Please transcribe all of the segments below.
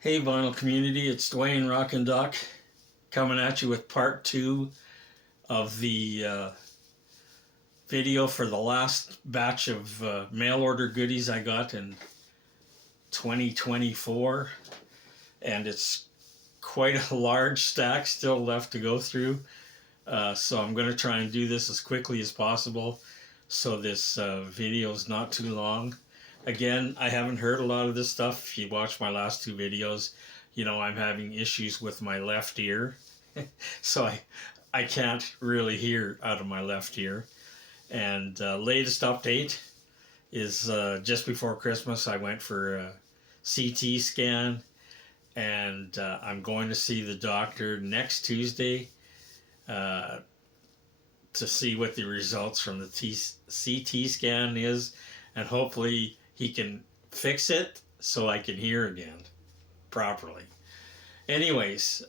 Hey vinyl community, it's Dwayne Rockin' Doc coming at you with part two of the video for the last batch of mail order goodies I got in 2024, and it's quite a large stack still left to go through. So I'm going to try and do this as quickly as possible so this video is not too long. Again, I haven't heard a lot of this stuff. If you watch my last two videos, you know I'm having issues with my left ear. So I can't really hear out of my left ear. And latest update is just before Christmas I went for a CT scan, and I'm going to see the doctor next Tuesday uh, to see what the results from the CT scan is, and hopefully he can fix it so I can hear again properly. Anyways,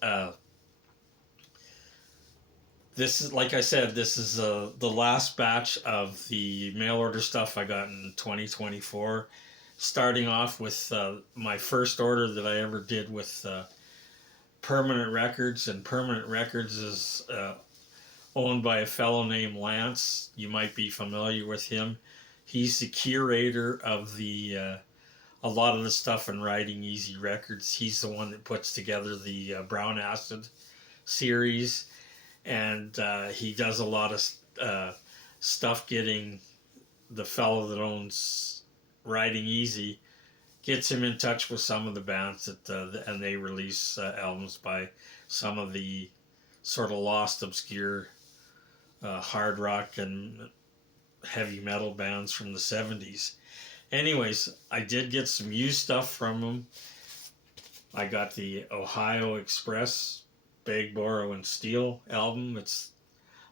this is, like I said, this is the last batch of the mail order stuff I got in 2024. Starting off with my first order that I ever did with Permanent Records, and Permanent Records is owned by a fellow named Lance. You might be familiar with him. He's the curator of a lot of the stuff in Riding Easy Records. He's the one that puts together the Brown Acid series, and he does a lot of stuff getting the fellow that owns Riding Easy, gets him in touch with some of the bands that and they release albums by some of the sort of lost, obscure hard rock and heavy metal bands from the 70s. Anyways, I did get some used stuff from him. I got the Ohio Express Beg, Borrow, and Steal album.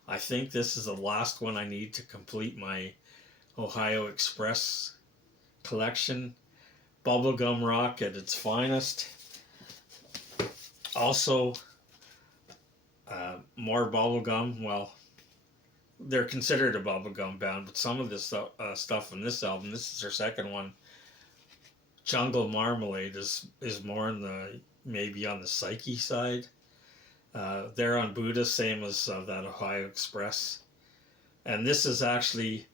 I think this is the last one I need to complete my Ohio Express collection. Bubblegum rock at its finest. Also, more bubblegum. Well, they're considered a bubblegum band, but some of this stuff in this album, this is their second one, Jungle Marmalade, is more in the, maybe on the Psyche side. They're on Buddha, same as that Ohio Express. And this is actually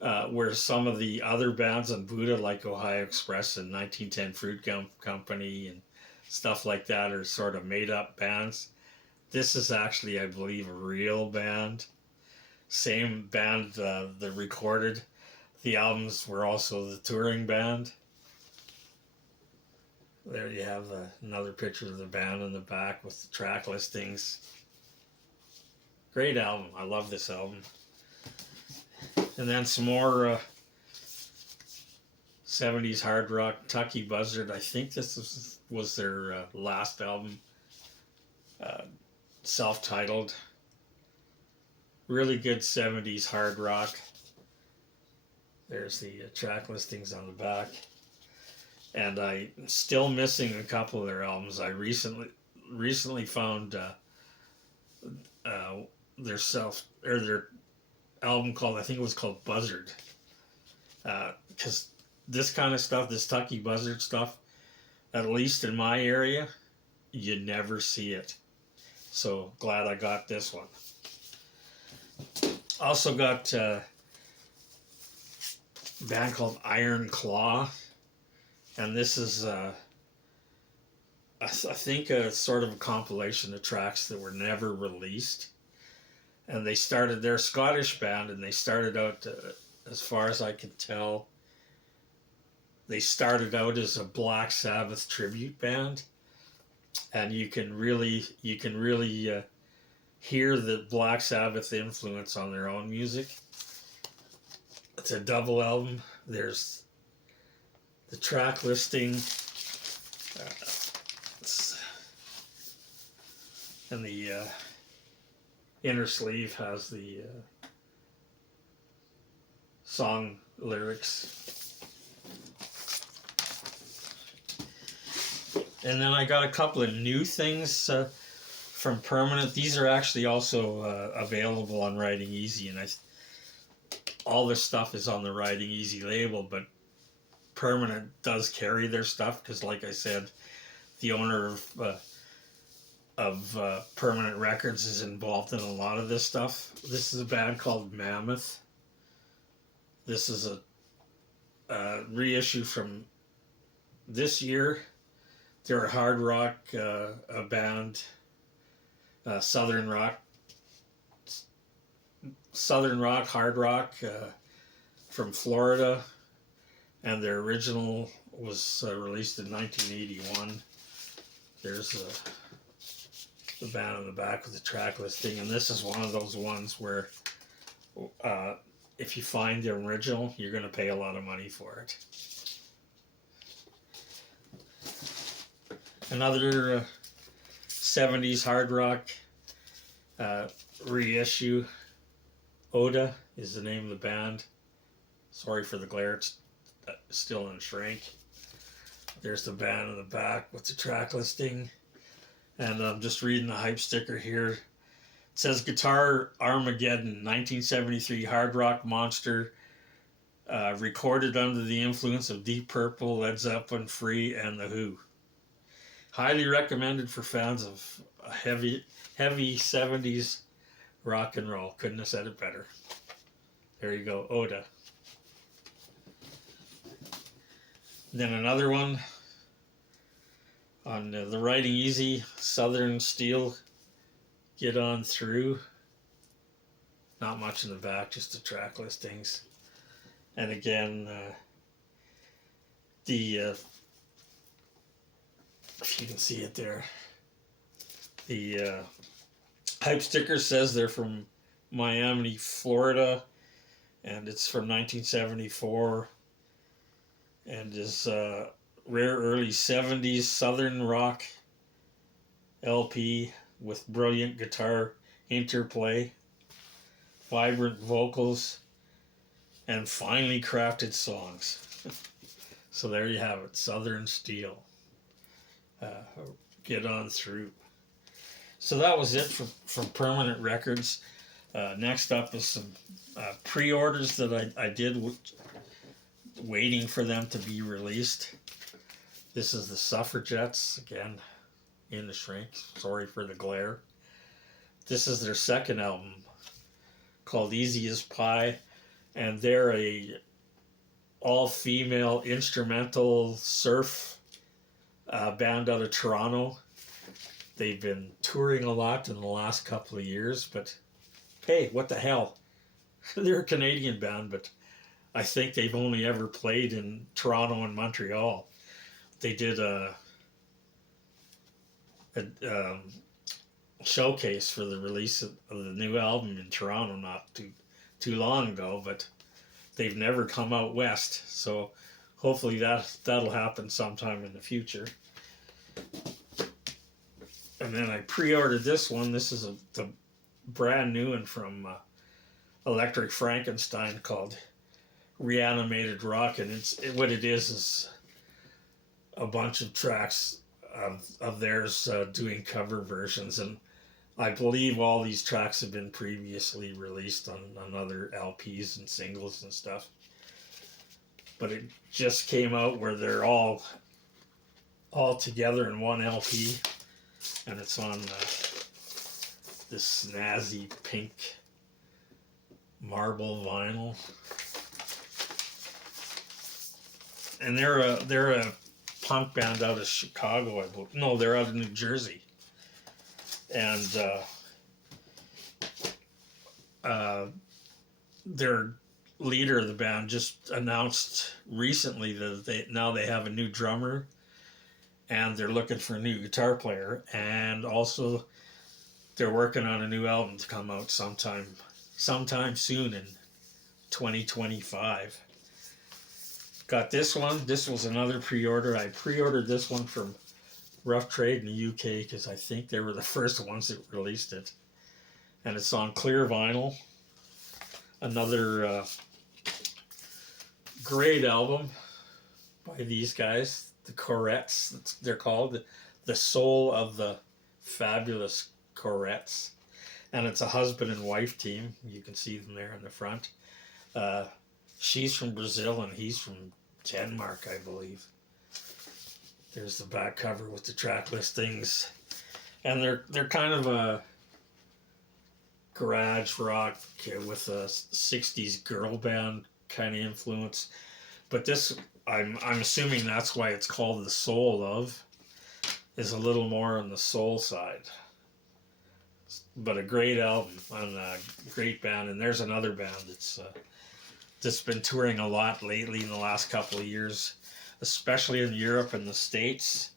where some of the other bands on Buddha, like Ohio Express and 1910 Fruit Company and stuff like that, are sort of made up bands. This is actually, I believe, a real band. Same band that recorded the albums were also the touring band. There you have another picture of the band in the back with the track listings. Great album. I love this album. And then some more 70s hard rock. Tucky Buzzard. I think this was their last album. Self-titled. Really good 70s hard rock. There's the track listings on the back. And I'm still missing a couple of their albums. I recently found their album called, I think it was called Buzzard. Because this kind of stuff, this Tucky Buzzard stuff, at least in my area, you never see it. So glad I got this one. Also got a band called Iron Claw, and this is I think a sort of a compilation of tracks that were never released. And they're a Scottish band, and they started out, as far as I can tell, they started out as a Black Sabbath tribute band, and you can really hear the Black Sabbath influence on their own music. It's a double album. There's the track listing, and the inner sleeve has the song lyrics. And then I got a couple of new things from Permanent. These are actually also available on Riding Easy, and all this stuff is on the Riding Easy label, but Permanent does carry their stuff because, like I said, the owner of Permanent Records, is involved in a lot of this stuff. This is a band called Mammoth. This is a reissue from this year. They're a hard rock a band, southern rock, hard rock from Florida, and their original was released in 1981. There's the band on the back with the track listing, and this is one of those ones where if you find the original, you're going to pay a lot of money for it. Another 70s hard rock reissue. Oda is the name of the band. Sorry for the glare, it's still in shrink. There's the band in the back with the track listing. And I'm just reading the hype sticker here. It says Guitar Armageddon, 1973 hard rock monster, recorded under the influence of Deep Purple, Led Zeppelin, Free, and The Who. Highly recommended for fans of heavy 70s rock and roll. Couldn't have said it better. There you go, Oda. Then another one on the Riding Easy, Southern Steel, Get On Through. Not much in the back, just the track listings. And again, if you can see it there, the hype sticker says they're from Miami, Florida, and it's from 1974, and is rare early 70s Southern rock LP with brilliant guitar interplay, vibrant vocals, and finely crafted songs. So there you have it, Southern Steel. Get On Through. So that was it from Permanent Records. Next up is some pre-orders that I did waiting for them to be released. This is the Suffragettes, again, in the shrink. Sorry for the glare. This is their second album called Easy as Pie, and they're a all-female instrumental surf band out of Toronto. They've been touring a lot in the last couple of years, but hey, what the hell? They're a Canadian band, but I think they've only ever played in Toronto and Montreal. They did a showcase for the release of the new album in Toronto not too long ago, but they've never come out west, so hopefully that'll happen sometime in the future. And then I pre-ordered this one. This is the brand new one from Electric Frankenstein called Reanimated Rock, and what it is a bunch of tracks of theirs doing cover versions, and I believe all these tracks have been previously released on other LPs and singles and stuff. But it just came out where they're all together in one LP, and it's on this snazzy pink marble vinyl. And they're a punk band out of Chicago, I believe. No, they're out of New Jersey. And their leader of the band just announced recently that they have a new drummer, and they're looking for a new guitar player, and also they're working on a new album to come out sometime soon in 2025. Got this one. This was another pre-order. I pre-ordered this one from Rough Trade in the UK because I think they were the first ones that released it. And it's on clear vinyl. Another great album by these guys, the Corettes, they're called. The Soul of the Fabulous Corettes. And it's a husband and wife team. You can see them there in the front. She's from Brazil and he's from Denmark, I believe. There's the back cover with the track listings, and they're kind of a garage rock with a '60s girl band kind of influence. But this, I'm assuming that's why it's called The Soul of, is a little more on the soul side. But a great album and a great band. And there's another band that's been touring a lot lately in the last couple of years, especially in Europe and the States.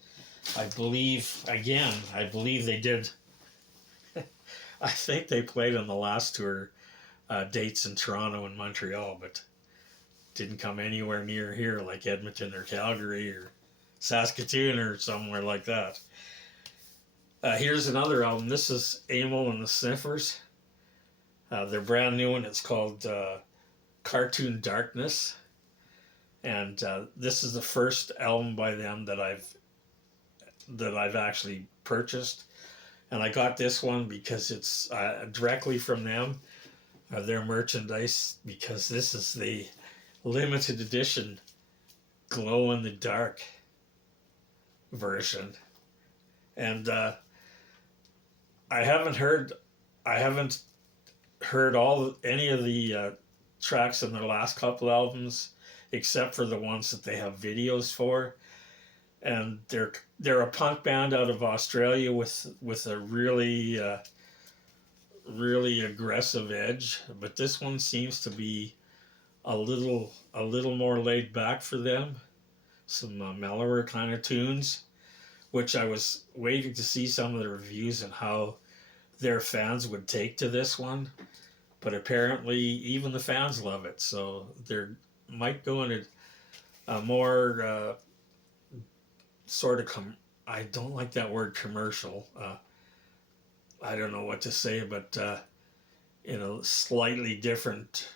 I believe they did. I think they played on the last tour dates in Toronto and Montreal, but didn't come anywhere near here like Edmonton or Calgary or Saskatoon or somewhere like that. Here's another album. This is Amyl and the Sniffers. Their brand new one. It's called Cartoon Darkness, and this is the first album by them that I've actually purchased. And I got this one because it's directly from them, their merchandise, because this is the limited edition glow in the dark version. And I haven't heard any of the tracks in their last couple albums, except for the ones that they have videos for. And they're a punk band out of Australia with a really really aggressive edge, but this one seems to be a little more laid back for them. Some mellower kind of tunes, which I was waiting to see some of the reviews and how their fans would take to this one. But apparently even the fans love it, so they might go in a more sort of I don't like that word commercial. I don't know what to say, but in a slightly different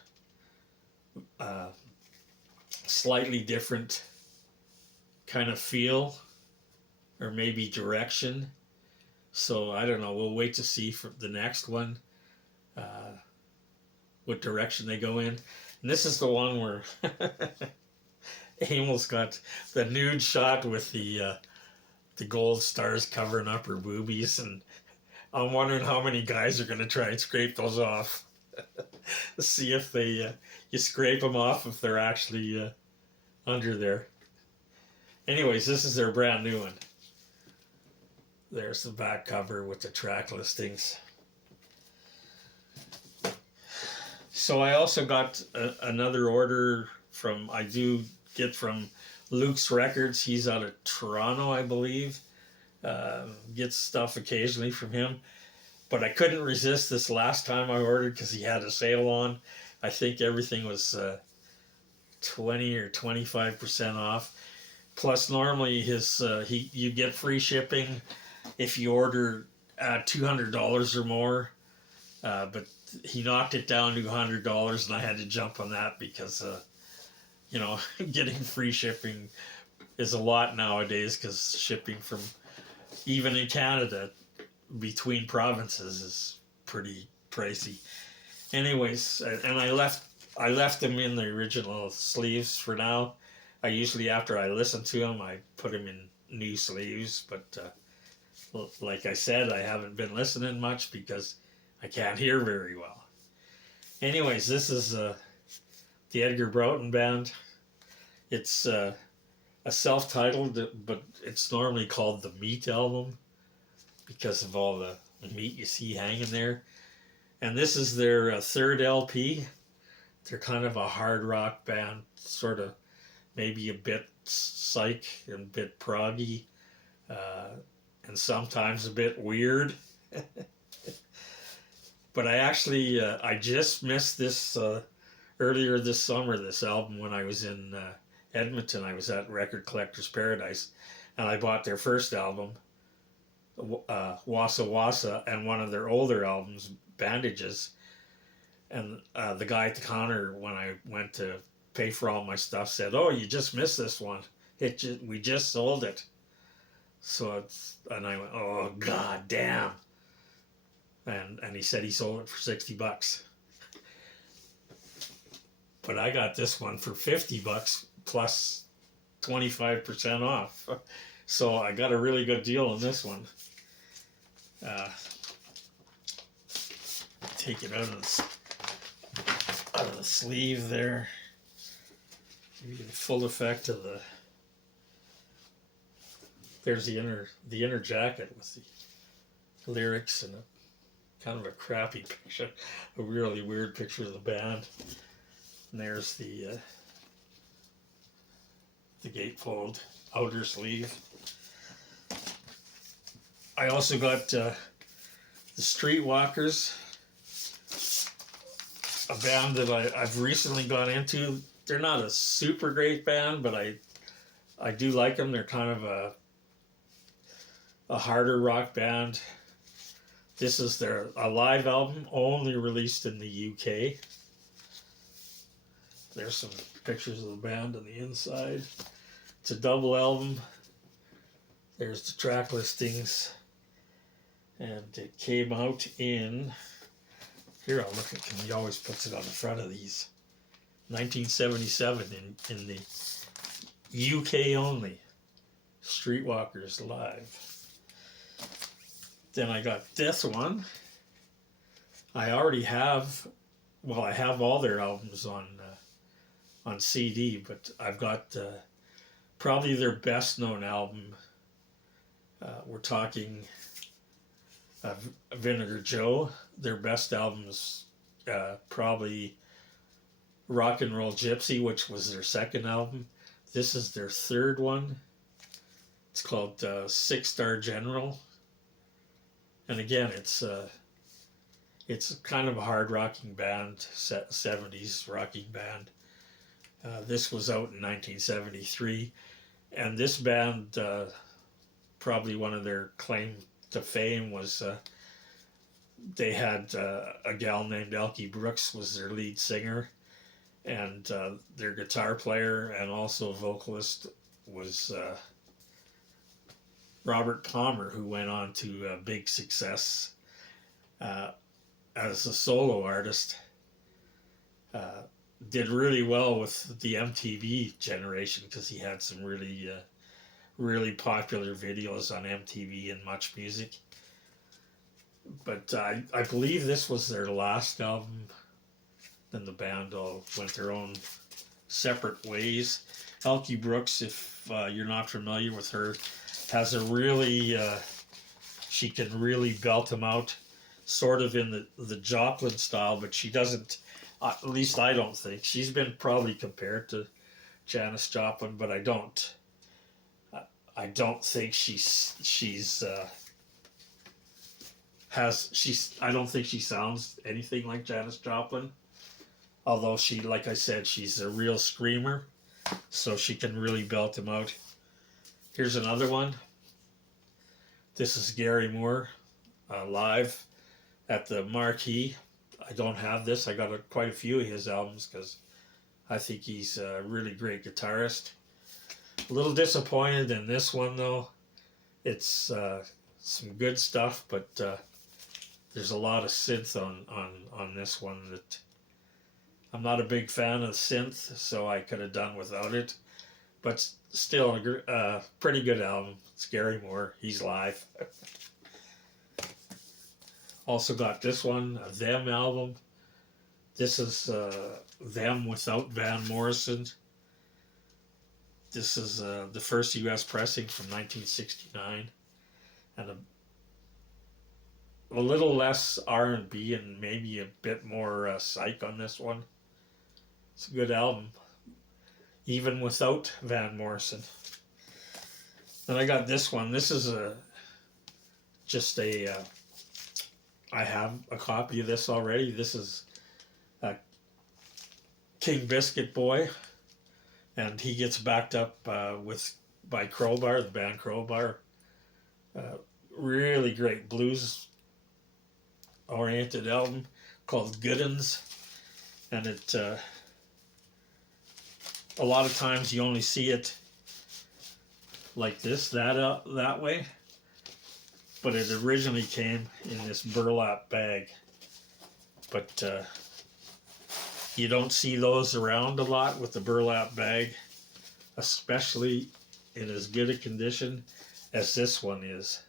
kind of feel, or maybe direction. So I don't know. We'll wait to see for the next one what direction they go in. And this is the one where Amy's got the nude shot with the gold stars covering up her boobies, and I'm wondering how many guys are going to try and scrape those off. See if you scrape them off if they're actually under there. Anyways, this is their brand new one. There's the back cover with the track listings. So I also got another order from Luke's Records. He's out of Toronto, I believe. Get stuff occasionally from him. But I couldn't resist this last time I ordered because he had a sale on. I think everything was 20 or 25% off. Plus, normally you get free shipping if you order $200 or more. But he knocked it down to $100, and I had to jump on that because getting free shipping is a lot nowadays, because shipping from even in Canada between provinces is pretty pricey. Anyways, and I left them in the original sleeves for now. I usually, after I listen to them, I put them in new sleeves, but like I said, I haven't been listening much because I can't hear very well. Anyways, this is the Edgar Broughton Band. It's a self-titled, but it's normally called the Meat album because of all the meat you see hanging there. And this is their third LP. They're kind of a hard rock band, sort of maybe a bit psych and a bit proggy, and sometimes a bit weird. But I just missed this earlier this summer, this album, when I was in Edmonton. I was at Record Collector's Paradise, and I bought their first album, Wassa Wassa, and one of their older albums, Bandages. And the guy at the counter, when I went to pay for all my stuff, said, "Oh, you just missed this one. We just sold it." And I went, "Oh, god damn." And he said he sold it for $60. But I got this one for $50 plus 25% off. So I got a really good deal on this one. Take it out of the sleeve there. Give you the full effect of the. There's the inner jacket with the lyrics and kind of a crappy picture, a really weird picture of the band. And there's the gatefold outer sleeve. I also got the Streetwalkers, a band that I've recently got into. They're not a super great band, but I do like them. They're kind of a harder rock band. This is a live album, only released in the UK. There's some pictures of the band on the inside. It's a double album. There's the track listings. And it came out in, here I'll look at, he always puts it on the front of these, 1977 in the UK only. Streetwalkers Live. Then I got this one. I already have, well, I have all their albums on CD, but I've got probably their best known album. We're talking Vinegar Joe. Their best album is probably Rock and Roll Gypsy, which was their second album. This is their third one. It's called Six Star General. And again, it's kind of a hard rocking band, 70s rocking band. This was out in 1973, and this band, probably one of their claim to fame was they had a gal named Elkie Brooks was their lead singer, and their guitar player and also vocalist was Robert Palmer, who went on to big success as a solo artist. Did really well with the MTV generation because he had some really popular videos on MTV and Much Music. But I believe this was their last album. Then the band all went their own separate ways. Elkie Brooks, if you're not familiar with her, has a really, she can really belt them out, sort of in the Joplin style, but she doesn't, at least I don't think. She's been probably compared to Janis Joplin, but I don't think I don't think she sounds anything like Janis Joplin. Although she, like I said, she's a real screamer, so she can really belt them out. Here's another one. This is Gary Moore, live at the Marquee. I don't have this. I got quite a few of his albums because I think he's a really great guitarist. A little disappointed in this one though. It's some good stuff, but there's a lot of synth on this one that I'm not a big fan of synth, so I could have done without it. But still a pretty good album. It's Gary Moore. He's live. Also got this one, a Them album. This is Them without Van Morrison. This is the first U.S. pressing from 1969, and a little less R&B and maybe a bit more psych on this one. It's a good album, even without Van Morrison. Then I got this one. This is I have a copy of this already. This is King Biscuit Boy, and he gets backed up by Crowbar, the band Crowbar. Really great blues oriented album called Good 'Uns, and it a lot of times you only see it like this, that way, but it originally came in this burlap bag. But you don't see those around a lot with the burlap bag, especially in as good a condition as this one is.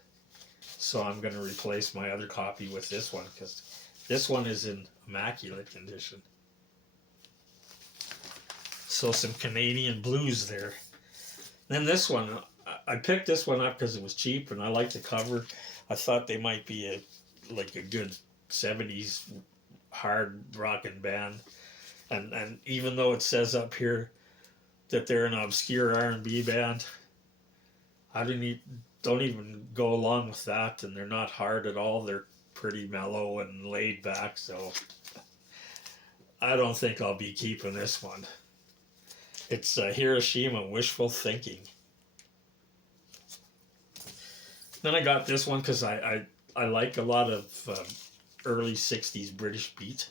So I'm going to replace my other copy with this one because this one is in immaculate condition. So some Canadian blues there. Then this one, I picked this one up because it was cheap and I like the cover. I thought they might be a good 70s hard rockin' band. And even though it says up here that they're an obscure R&B band, I don't even go along with that, and they're not hard at all. They're pretty mellow and laid back, so I don't think I'll be keeping this one. It's Hiroshima Wishful Thinking. Then I got this one because I like a lot of early 60s British beat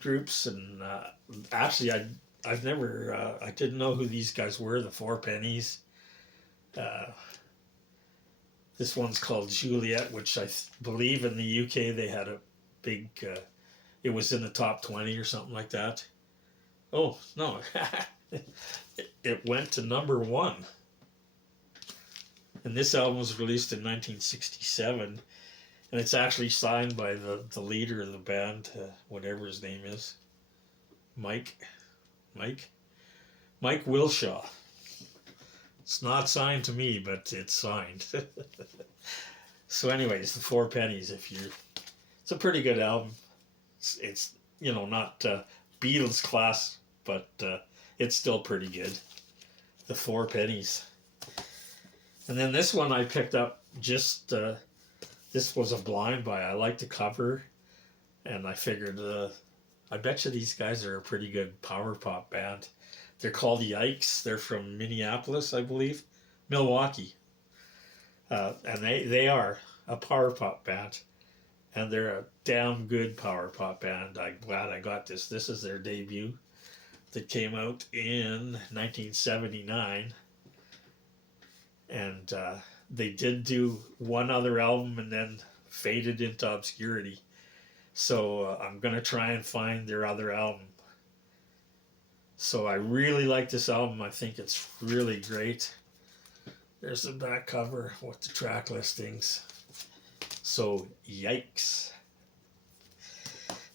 groups, and actually I've never I didn't know who these guys were, the Four Pennies. This one's called Juliet, which I believe in the UK they had a big it was in the top 20 or something like that. Oh no. It went to #1, and this album was released in 1967. And it's actually signed by the leader of the band, whatever his name is. Mike Wilshaw. It's not signed to me, but it's signed. So anyways, the Four Pennies, it's a pretty good album. It's not Beatles class, but it's still pretty good. The Four Pennies. And then this one I picked up just... this was a blind buy. I like the cover, and I figured, I bet you these guys are a pretty good power pop band. They're called Yikes. They're from Minneapolis, I believe. Milwaukee. And they are a power pop band, and they're a damn good power pop band. I'm glad I got this. This is their debut that came out in 1979. And they did do one other album and then faded into obscurity. So I'm going to try and find their other album. So I really like this album. I think it's really great. There's the back cover with the track listings. So Yikes.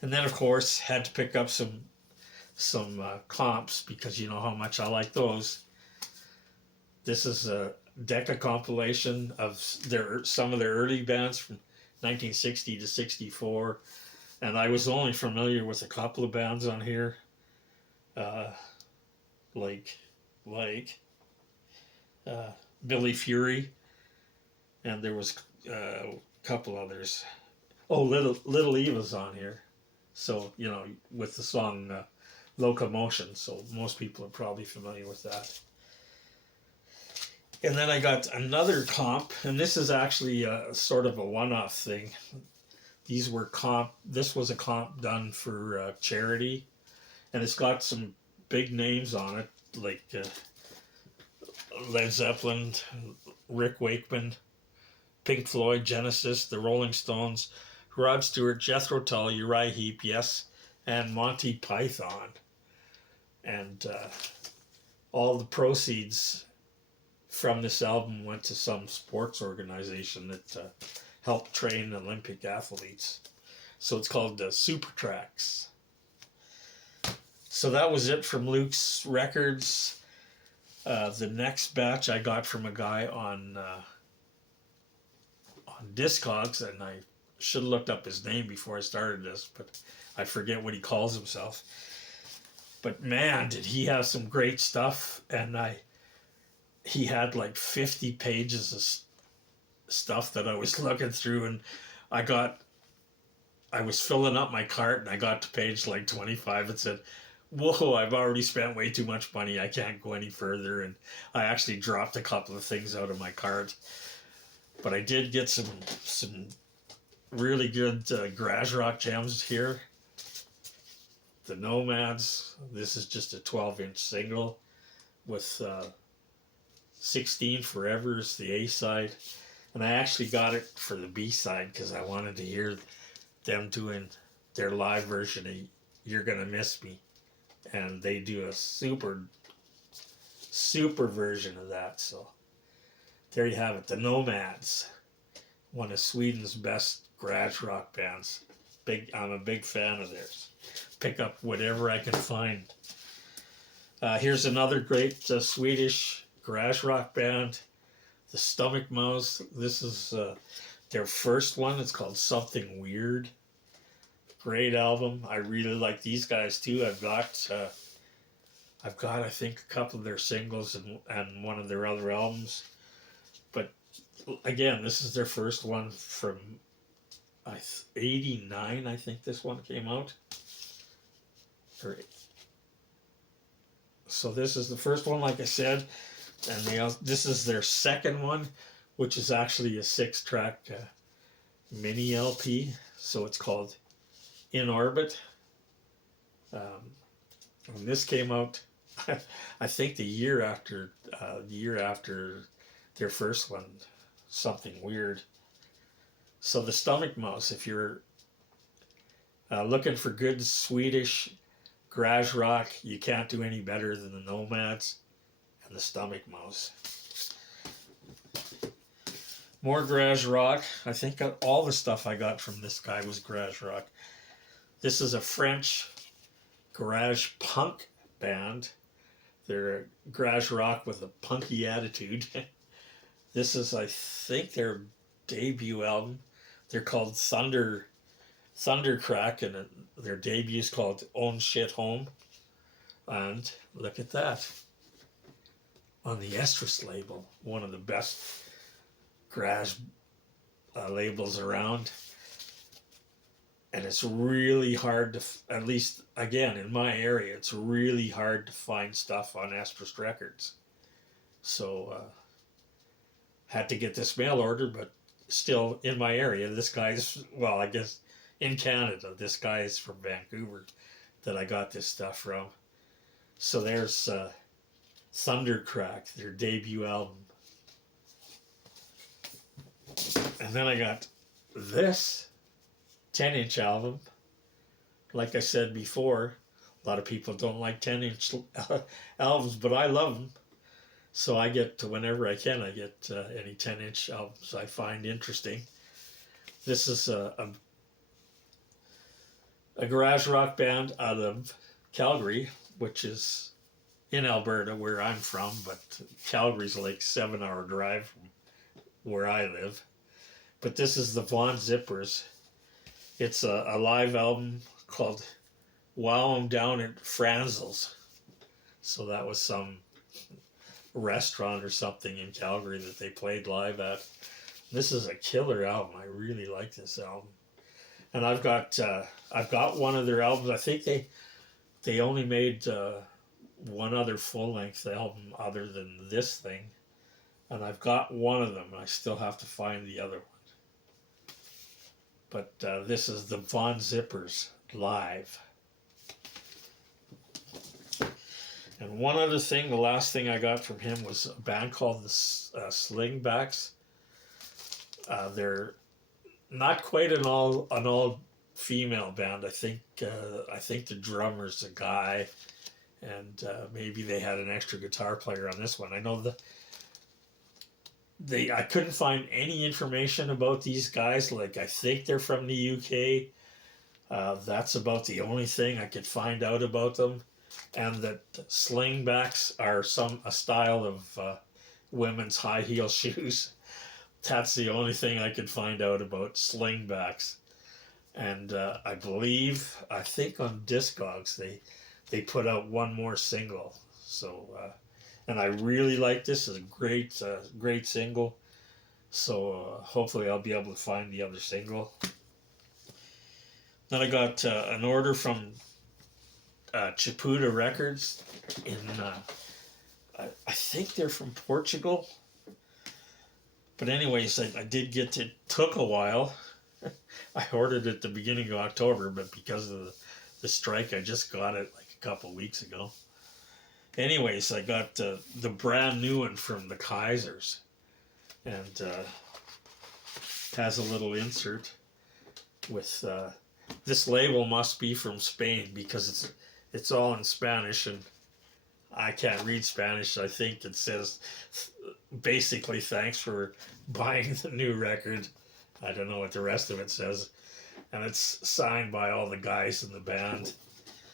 And then of course had to pick up some comps because you know how much I like those. This is a Decca compilation of some of their early bands from 1960 to 64, and I was only familiar with a couple of bands on here, like Billy Fury, and there was a couple others. Oh, Little Eva's on here, so with the song Locomotion, so most people are probably familiar with that. And then I got another comp, and this is actually sort of a one-off thing. This was a comp done for charity, and it's got some big names on it, like Led Zeppelin, Rick Wakeman, Pink Floyd, Genesis, the Rolling Stones, Rod Stewart, Jethro Tull, Uriah Heep, Yes, and Monty Python. And all the proceeds from this album went to some sports organization that helped train Olympic athletes. So it's called Super Tracks. So that was it from Luke's Records. The next batch I got from a guy on Discogs, and I should have looked up his name before I started this, but I forget what he calls himself. But man, did he have some great stuff, and he had like 50 pages of stuff that I was looking through, and I was filling up my cart, and I got to page like 25 and said, whoa, I've already spent way too much money. I can't go any further. And I actually dropped a couple of things out of my cart. But I did get some really good garage rock gems here. The Nomads. This is just a 12-inch single with 16 Forever is the A side. And I actually got it for the B side because I wanted to hear them doing their live version of You're Gonna Miss Me. And they do a super super version of that. So there you have it, the Nomads, one of Sweden's best garage rock bands. I'm a big fan of theirs. Pick up whatever I can find. Here's another great Swedish garage rock band, the Stomach Mouse. This is their first one. It's called Something Weird. Great album. I really like these guys too. I've got I think a couple of their singles and one of their other albums. But again, this is their first one from '89. I think this one came out. So this is the first one, like I said, and this is their second one, which is actually a 6-track mini LP. So it's called In Orbit. When this came out, I think the year after their first one, Something Weird. So the Stomach Mouse, if you're looking for good Swedish garage rock, you can't do any better than the Nomads and the Stomach Mouse. More garage rock. I think all the stuff I got from this guy was garage rock. This is a French garage punk band. They're garage rock with a punky attitude. This is, I think, their debut album. They're called Thundercrack, and their debut is called Own Shit Home. And look at that. On the Estrus label, one of the best garage labels around. And it's really hard to, at least again in my area, it's really hard to find stuff on Estrus Records. So had to get this mail order, but still in my area. This guy's, well, I guess in Canada. This guy is from Vancouver that I got this stuff from. So there's Thundercrack, their debut album. And then I got this 10-inch album. Like I said before, a lot of people don't like 10-inch albums, but I love them. So I get, whenever I can, I get any 10-inch albums I find interesting. This is a garage rock band out of Calgary, which is in Alberta, where I'm from, but Calgary's like 7-hour drive from where I live. But this is the Von Zippers. It's a live album called Wow, I'm Down at Franzel's. So that was some restaurant or something in Calgary that they played live at. This is a killer album. I really like this album. And I've got one of their albums. I think they only made one other full-length album other than this thing. And I've got one of them, and I still have to find the other one. But this is the Von Zippers live. And one other thing, the last thing I got from him was a band called the Slingbacks. They're not quite an all female band. I think the drummer's a guy, and maybe they had an extra guitar player on this one. I know I couldn't find any information about these guys. Like, I think they're from the UK. That's about the only thing I could find out about them. And that Slingbacks are a style of women's high heel shoes. That's the only thing I could find out about Slingbacks. And I think on Discogs they put out one more single. So and I really like this. It's a great single. So hopefully I'll be able to find the other single. Then I got an order from Chapuda Records in I think they're from Portugal. But anyways, I did get it. Took a while. I ordered it at the beginning of October, but because of the strike, I just got it like a couple weeks ago. Anyways, I got the brand new one from the Kaisers, and has a little insert with this label must be from Spain because it's all in Spanish, and I can't read Spanish. I think it says basically thanks for buying the new record. I don't know what the rest of it says. And it's signed by all the guys in the band.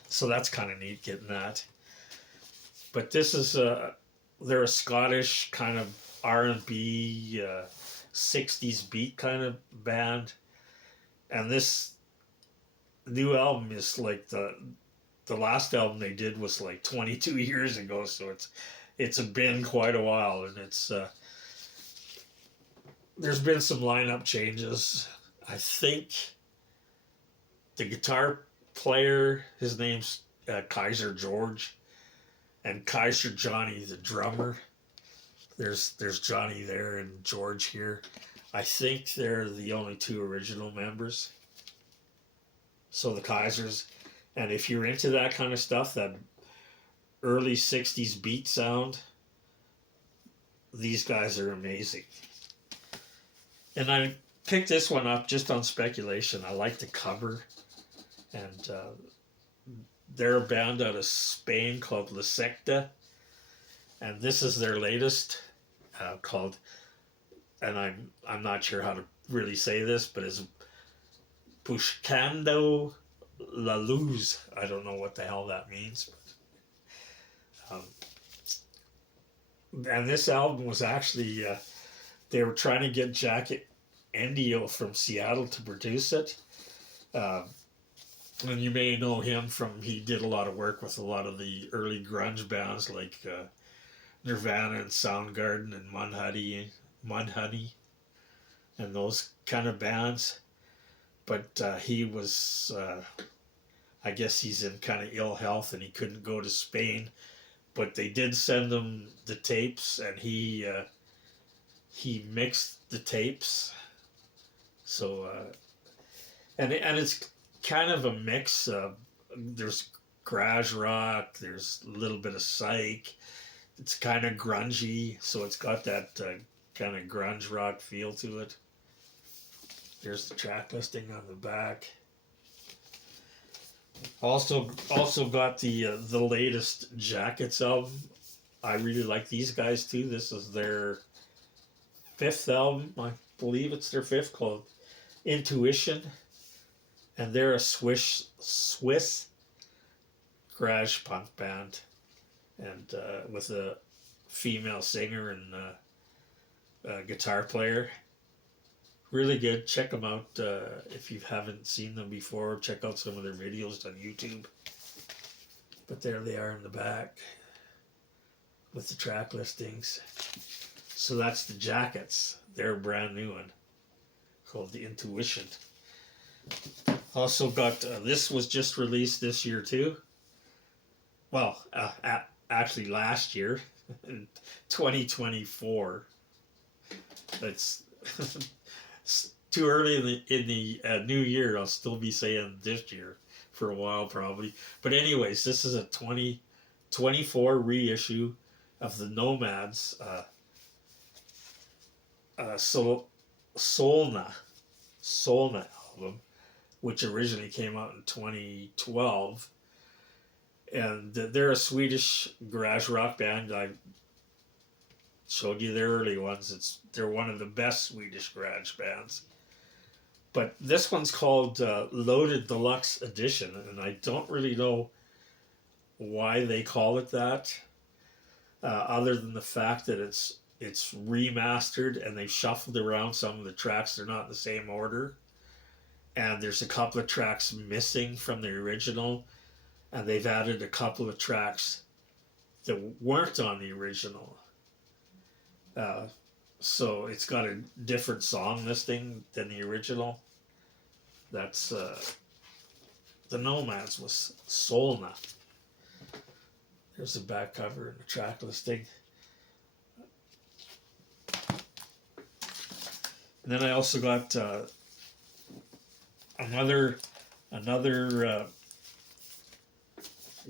So that's kind of neat getting that. But this is they're a Scottish kind of R&B 60s beat kind of band. And this new album is like the last album they did was like 22 years ago, so it's been quite a while, and it's there's been some lineup changes. I think the guitar player, his name's Kaiser George, and Kaiser Johnny, the drummer. There's Johnny there and George here. I think they're the only two original members. So the Kaisers, and if you're into that kind of stuff, that early 60s beat sound, these guys are amazing. And I picked this one up just on speculation. I like the cover, and they're a band out of Spain called La Secta, and this is their latest called, and I'm not sure how to really say this, but it's Buscando la Luz. I don't know what the hell that means. But, and this album was actually, they were trying to get Jack Endio from Seattle to produce it. And you may know him from, he did a lot of work with a lot of the early grunge bands like Nirvana and Soundgarden and Mudhoney and those kind of bands. But he was, I guess he's in kind of ill health and he couldn't go to Spain. But they did send him the tapes, and he mixed the tapes. So, and it's kind of a mix. There's garage rock, there's a little bit of psych. It's kind of grungy, so it's got that kind of grunge rock feel to it. There's the track listing on the back. Also got the latest Jackets album. I really like these guys too. This is their 5th album. I believe it's their 5th, called Intuition. And they're a Swiss garage punk band, and with a female singer and guitar player. Really good. Check them out if you haven't seen them before. Check out some of their videos on YouTube. But there they are in the back with the track listings. So that's the Jackets. They're a brand new one called the Intuition. Also got, this was just released this year too. Well, actually last year, 2024. It's too early in the new year. I'll still be saying this year for a while probably. But anyways, this is a 2024 reissue of the Nomads Solna album, which originally came out in 2012. And they're a Swedish garage rock band. I showed you their early ones. They're one of the best Swedish garage bands. But this one's called Loaded Deluxe Edition, and I don't really know why they call it that, other than the fact that it's remastered and they've shuffled around some of the tracks. They're not in the same order, and there's a couple of tracks missing from the original, and they've added a couple of tracks that weren't on the original. So it's got a different song listing than the original. That's the Nomads was Solna. There's the back cover and the track listing. And then I also got another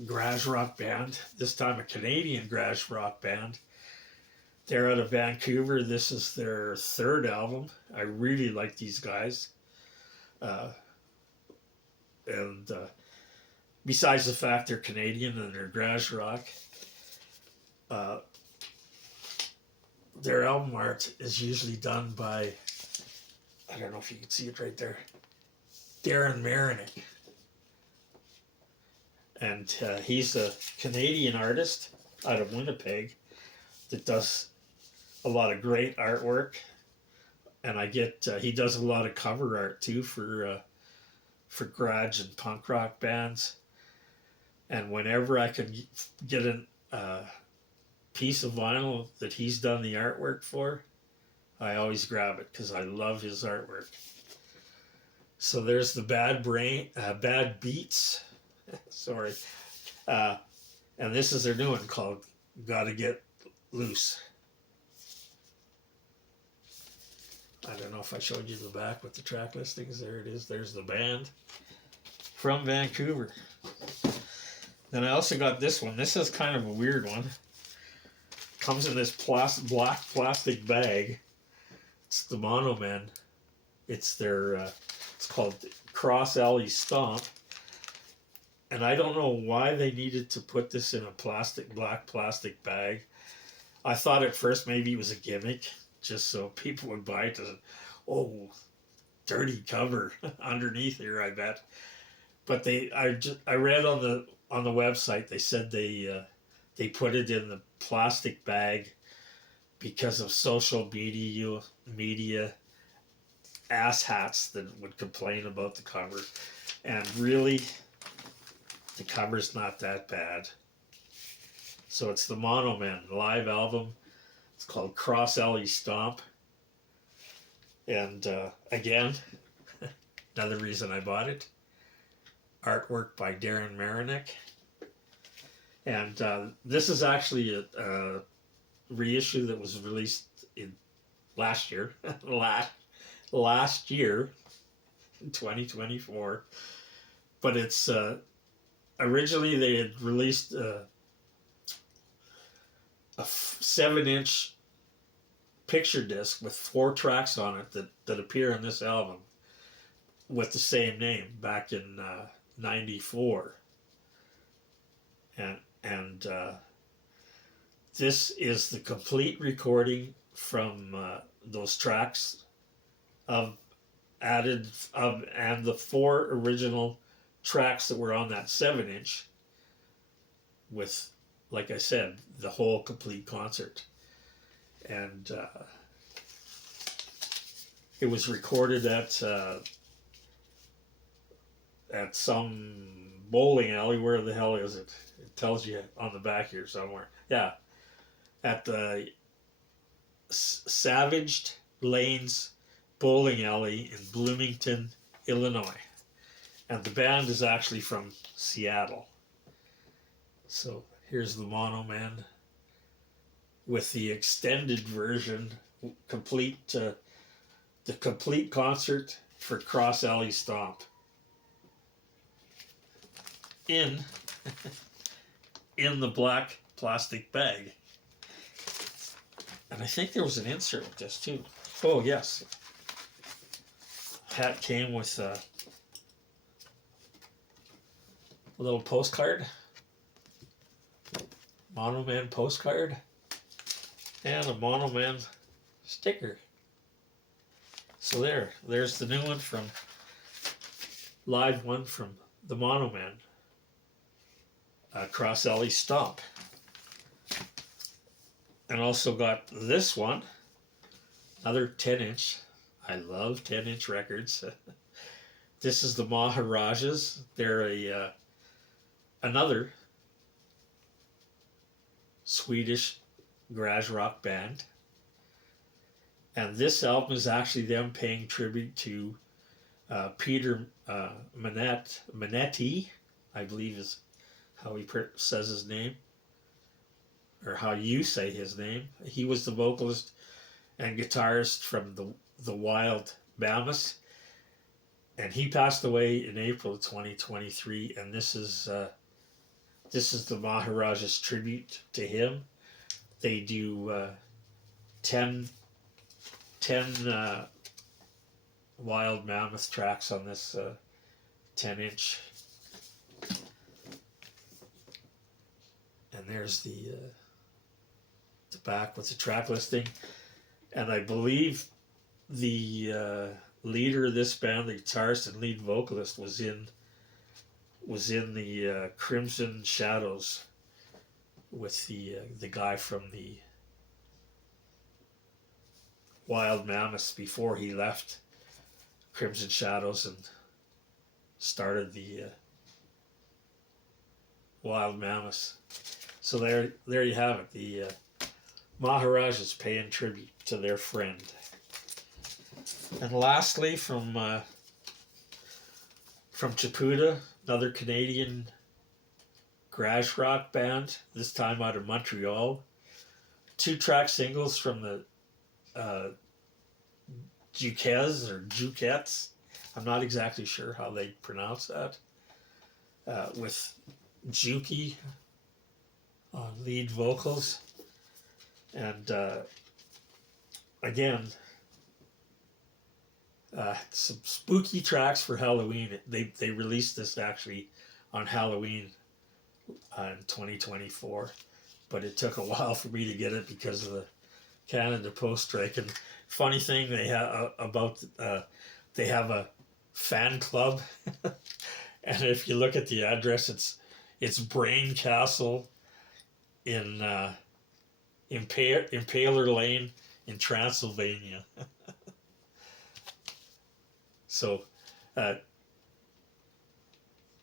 garage rock band. This time a Canadian garage rock band. They're out of Vancouver. This is their 3rd album. I really like these guys. And besides the fact they're Canadian and they're garage rock, uh, their album art is usually done by, I don't know if you can see it right there, Darren Marinick. And he's a Canadian artist out of Winnipeg that does a lot of great artwork. And he does a lot of cover art too for garage and punk rock bands. And whenever I can get a piece of vinyl that he's done the artwork for, I always grab it because I love his artwork. So there's the Bad Beats, sorry, and this is their new one called "Gotta Get Loose." I don't know if I showed you the back with the track listings. There it is. There's the band from Vancouver. Then I also got this one. This is kind of a weird one. Comes in this black plastic bag. It's the Mono Men. It's their, it's called Cross Alley Stomp. And I don't know why they needed to put this in a black plastic bag. I thought at first maybe it was a gimmick, just so people would buy it. Oh, dirty cover underneath here, I bet. But I read on the website, they said they put it in the plastic bag because of social media asshats that would complain about the cover. And really, the cover's not that bad. So it's the Mono Men live album. It's called Cross Alley Stomp. And again, another reason I bought it. Artwork by Darren Marinick. And this is actually a reissue that was released in last year. last year, in 2024. But it's originally they had released a 7-inch picture disc with 4 tracks on it that appear in this album with the same name back in 94. And this is the complete recording from those tracks and the 4 original tracks that were on that 7-inch with, like I said, the whole complete concert. And it was recorded at some bowling alley. Where the hell is it? It tells you on the back here somewhere. Yeah, at the Savaged Lanes Bowling Alley in Bloomington, Illinois. And the band is actually from Seattle. So here's the Mono Men with the extended version, the complete concert for Cross Alley Stomp. In the black plastic bag. And I think there was an insert with this too. Oh yes. Hat came with a little postcard. Mono Man postcard. And a Mono Man sticker. So there's the new one live one from the Mono Man. Cross Alley Stomp. And also got this one, another 10-inch. I love 10-inch records. This is the Maharajas. They're another Swedish garage rock band. And this album is actually them paying tribute to Peter Manetti, I believe is how he says his name, or how you say his name. He was the vocalist and guitarist from the Wild Mammoths, and he passed away in April of 2023. And this is the Maharaja's tribute to him. They do 10 Wild Mammoth tracks on this 10-inch. And there's the the back with the track listing, and I believe the leader of this band, the guitarist and lead vocalist, was in the Crimson Shadows with the guy from the Wild Mammoths before he left Crimson Shadows and started the Wild Mammoths. So there you have it. The Maharaj is paying tribute to their friend. And lastly, from Chapuda, another Canadian garage rock band, this time out of Montreal. 2-track singles from the Juquez or Juquettes. I'm not exactly sure how they pronounce that. With Juki on lead vocals. And again, some spooky tracks for Halloween. They released this actually on Halloween in 2024, but it took a while for me to get it because of the Canada Post strike. And funny thing they have they have a fan club, and if you look at the address, it's Brain Castle in Impaler Lane in Transylvania. So,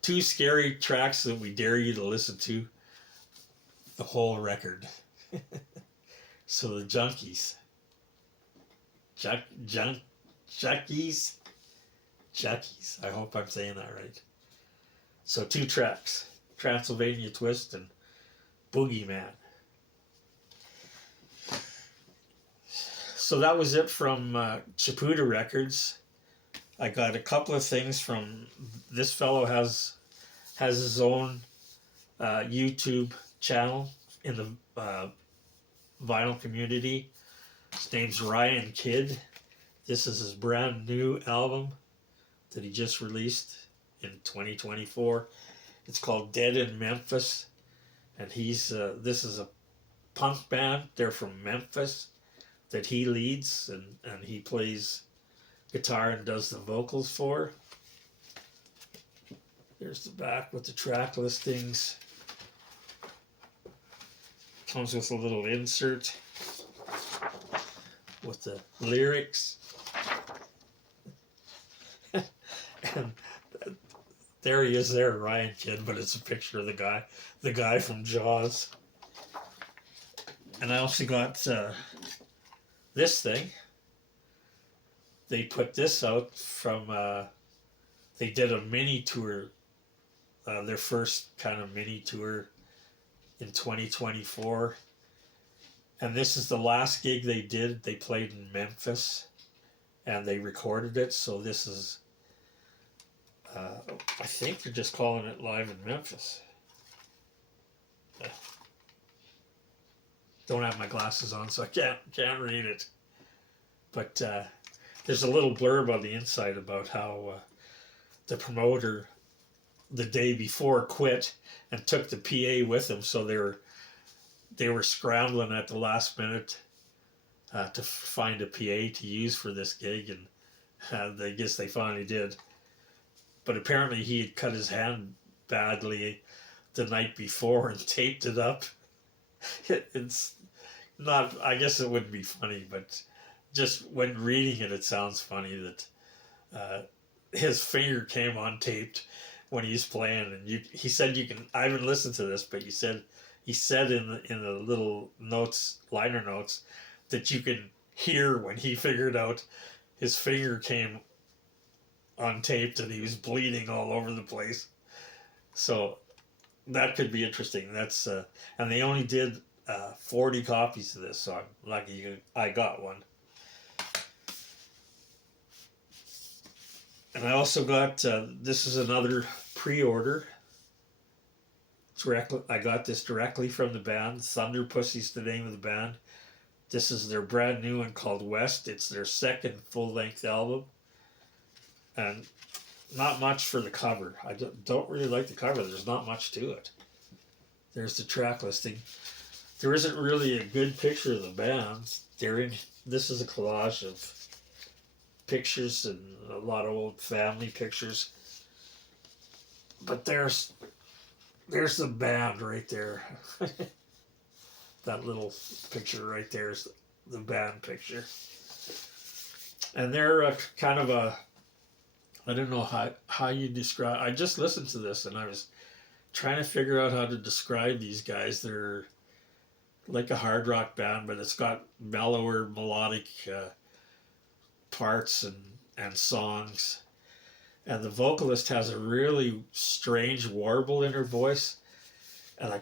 2 scary tracks that we dare you to listen to the whole record. So the Junkies. Junkies? I hope I'm saying that right. So 2 tracks. Transylvania Twist and Boogeyman. So that was it from Chapuda Records. I got a couple of things from this fellow has his own YouTube channel in the vinyl community. His name's Ryan Kidd. This is his brand new album that he just released in 2024. It's called Dead in Memphis, and this is a punk band. They're from Memphis that he leads, and he plays guitar and does the vocals for. There's the back with the track listings. Comes with a little insert with the lyrics. And there he is there, Ryan Kidd, but it's a picture of the guy from Jaws. And I also got this thing. They put this out from, they did a mini tour, their first kind of mini tour in 2024. And this is the last gig they did. They played in Memphis and they recorded it. So this is, I think they're just calling it Live in Memphis. Don't have my glasses on, so I can't read it. But there's a little blurb on the inside about how the promoter the day before quit and took the PA with him, so they were scrambling at the last minute to find a PA to use for this gig, and I guess they finally did. But apparently he had cut his hand badly the night before and taped it up. It's not, I guess it wouldn't be funny, but just when reading it, it sounds funny that his finger came untaped when he was playing, and he said you can. I haven't listened to this, but he said in the little notes, liner notes, that you can hear when he figured out his finger came untaped and he was bleeding all over the place. So that could be interesting. That's and they only did 40 copies of this, so I'm lucky I got one. And I also got, this is another pre-order. I got this directly from the band. Thunder Pussy's the name of the band. This is their brand new one called West. It's their second full-length album. And not much for the cover. I don't really like the cover. There's not much to it. There's the track listing. there isn't really a good picture of the band. This is a collage of pictures and a lot of old family pictures. But there's the band right there. That little picture right there is the band picture. And they're kind of I don't know how you describe. I just listened to this and I was trying to figure out how to describe these guys. They're like a hard rock band, but it's got mellower melodic parts and songs. And the vocalist has a really strange warble in her voice. And I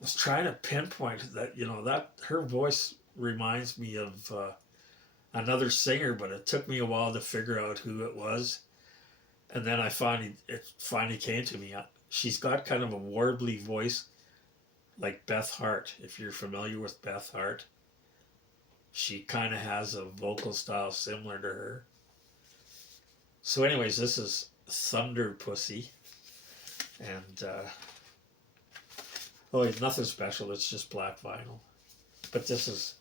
was trying to pinpoint that, that her voice reminds me of another singer, but it took me a while to figure out who it was. And then it finally came to me. She's got kind of a warbly voice, like Beth Hart. If you're familiar with Beth Hart, she kind of has a vocal style similar to her. So anyways, this is Thunder Pussy. And, nothing special. It's just black vinyl. But this is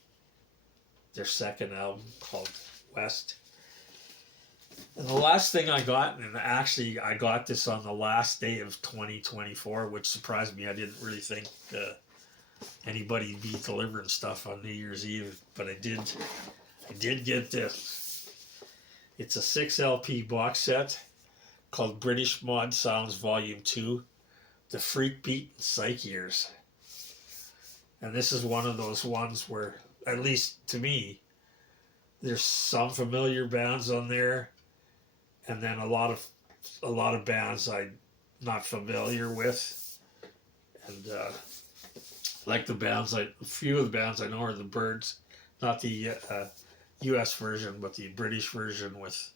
their second album called West. And the last thing I got, and actually I got this on the last day of 2024, which surprised me. I didn't really think anybody'd be delivering stuff on New Year's Eve, but I did get this. It's a 6 LP box set called British Mod Sounds Volume 2, The Freak Beat and Psych Years. And this is one of those ones where, at least to me, there's some familiar bands on there, and then a lot of bands I'm not familiar with. And like a few of the bands I know are the Byrds, not the U.S. version, but the British version with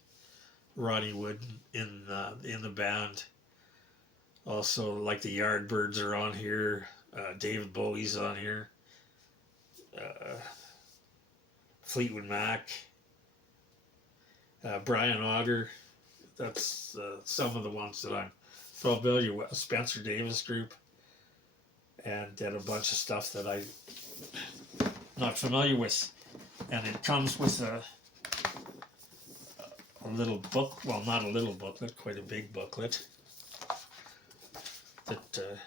Ronnie Wood in the band. Also, like the Yardbirds are on here. David Bowie's on here. Fleetwood Mac. Brian Auger. That's some of the ones that I'm familiar with. Spencer Davis Group. And then a bunch of stuff that I'm not familiar with. And it comes with a little book. Well, not a little booklet, quite a big booklet. That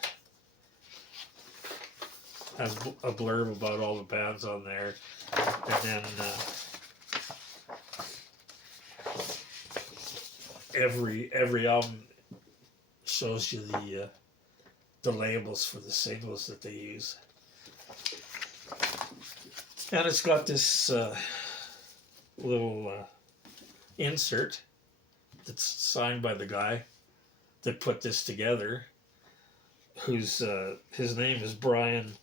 has a blurb about all the bands on there. And then every album shows you the labels for the singles that they use. And it's got this little insert that's signed by the guy that put this together, whose his name is Brian,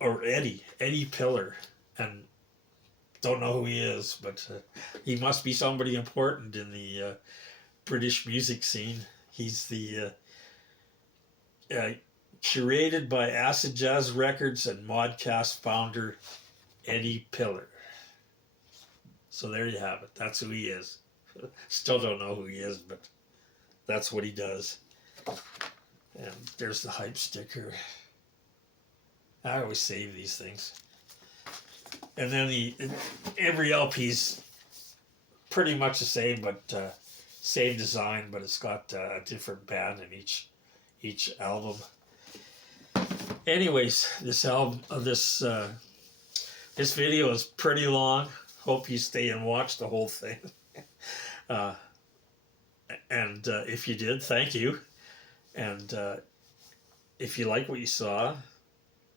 or Eddie Pillar, and don't know who he is, but he must be somebody important in the British music scene. He's the curated by Acid Jazz Records and Modcast founder Eddie Pillar. So there you have it. That's who he is. Still don't know who he is, but that's what he does. And there's the hype sticker. I always save these things. And then every LP's pretty much the same, but same design, but it's got a different band in each album. Anyways, this video is pretty long. Hope you stay and watch the whole thing. And if you did, thank you. And if you like what you saw,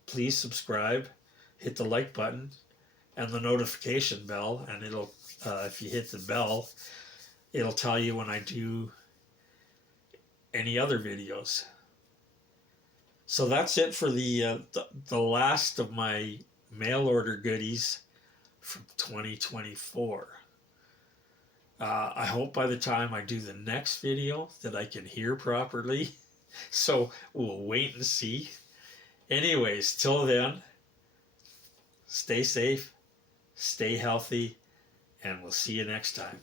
please subscribe, hit the like button and the notification bell, and it'll if you hit the bell, it'll tell you when I do any other videos. So that's it for the last of my mail order goodies from 2024. I hope by the time I do the next video that I can hear properly. So we'll wait and see. Anyways, till then, stay safe, stay healthy, and we'll see you next time.